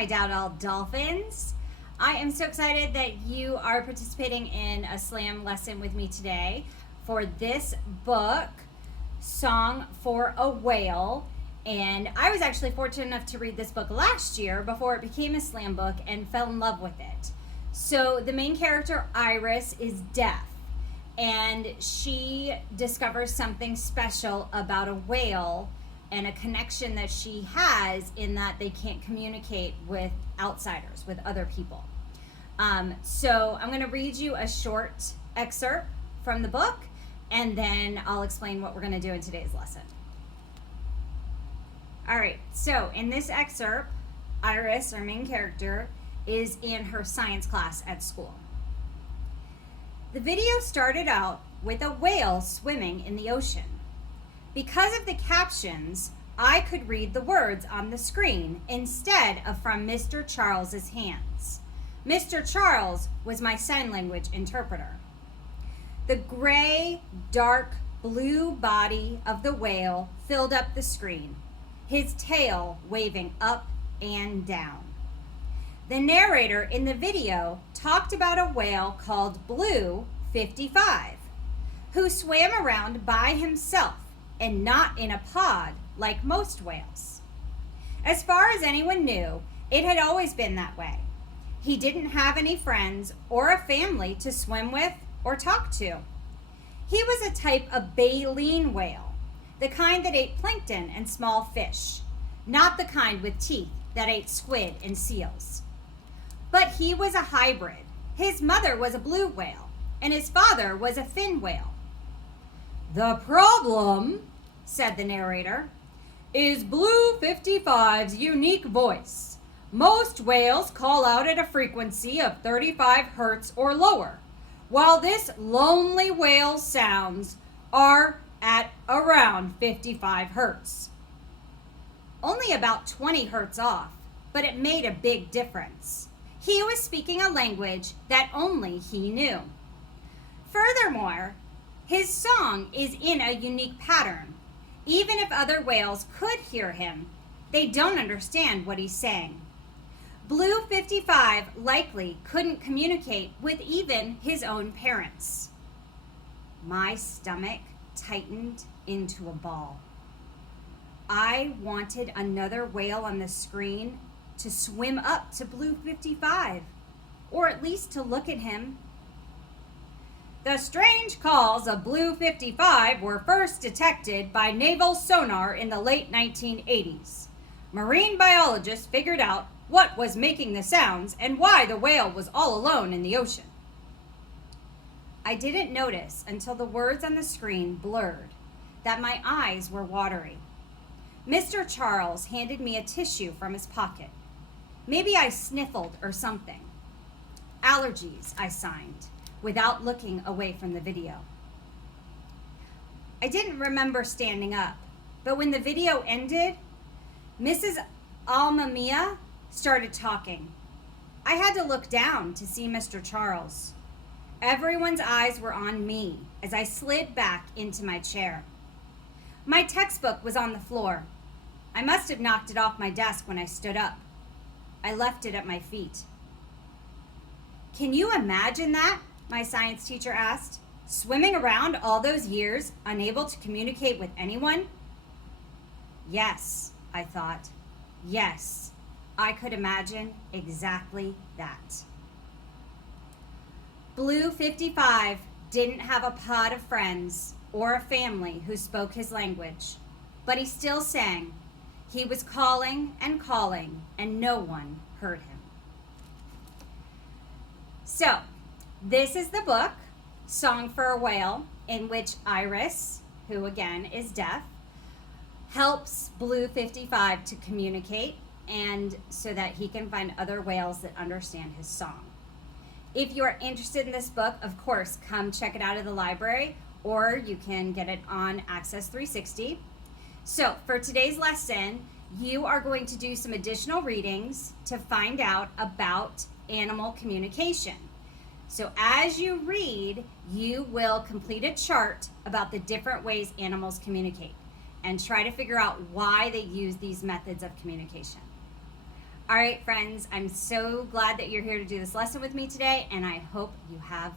my Dowdall Dolphins. I am so excited that you are participating in a slam lesson with me today for this book, Song for a Whale. And I was actually fortunate enough to read this book last year before it became a slam book and fell in love with it. So the main character, Iris, is deaf, and she discovers something special about a whale and a connection that she has in that they can't communicate with outsiders, with other people. So I'm going to read you a short excerpt from the book, and then I'll explain what we're going to do in today's lesson. All right, so in this excerpt, Iris, our main character, is in her science class at school. The video started out with a whale swimming in the ocean. Because of the captions, I could read the words on the screen instead of from Mr. Charles's hands. Mr. Charles was my sign language interpreter. The gray, dark blue body of the whale filled up the screen, his tail waving up and down. The narrator in the video talked about a whale called Blue 55, who swam around by himself and not in a pod like most whales. As far as anyone knew, it had always been that way. He didn't have any friends or a family to swim with or talk to. He was a type of baleen whale, the kind that ate plankton and small fish, not the kind with teeth that ate squid and seals. But he was a hybrid. His mother was a blue whale, and his father was a fin whale. The problem, said the narrator, is Blue 55's unique voice. Most whales call out at a frequency of 35 hertz or lower, while this lonely whale's sounds are at around 55 hertz. Only about 20 hertz off, but it made a big difference. He was speaking a language that only he knew. Furthermore, his song is in a unique pattern. Even if other whales could hear him, they don't understand what he's saying. Blue 55 likely couldn't communicate with even his own parents. My stomach tightened into a ball. I wanted another whale on the screen to swim up to Blue 55, or at least to look at him. The strange calls of Blue 55 were first detected by naval sonar in the late 1980s. Marine biologists figured out what was making the sounds and why the whale was all alone in the ocean. I didn't notice until the words on the screen blurred that my eyes were watery. Mr. Charles handed me a tissue from his pocket. Maybe I sniffled or something. Allergies, I signed, without looking away from the video. I didn't remember standing up, but when the video ended, Mrs. Alma Mia started talking. I had to look down to see Mr. Charles. Everyone's eyes were on me as I slid back into my chair. My textbook was on the floor. I must have knocked it off my desk when I stood up. I left it at my feet. Can you imagine that? My science teacher asked. Swimming around all those years, unable to communicate with anyone? Yes, I thought. Yes, I could imagine exactly that. Blue 55 didn't have a pod of friends or a family who spoke his language, but he still sang. He was calling, and no one heard him. So, this is the book, Song for a Whale, in which Iris, who again is deaf, helps Blue 55 to communicate and so that he can find other whales that understand his song. If you are interested in this book, of course, come check it out at the library, or you can get it on Access 360. So for today's lesson, you are going to do some additional readings to find out about animal communication. So as you read, you will complete a chart about the different ways animals communicate and try to figure out why they use these methods of communication. All right, friends, I'm so glad that you're here to do this lesson with me today, and I hope you have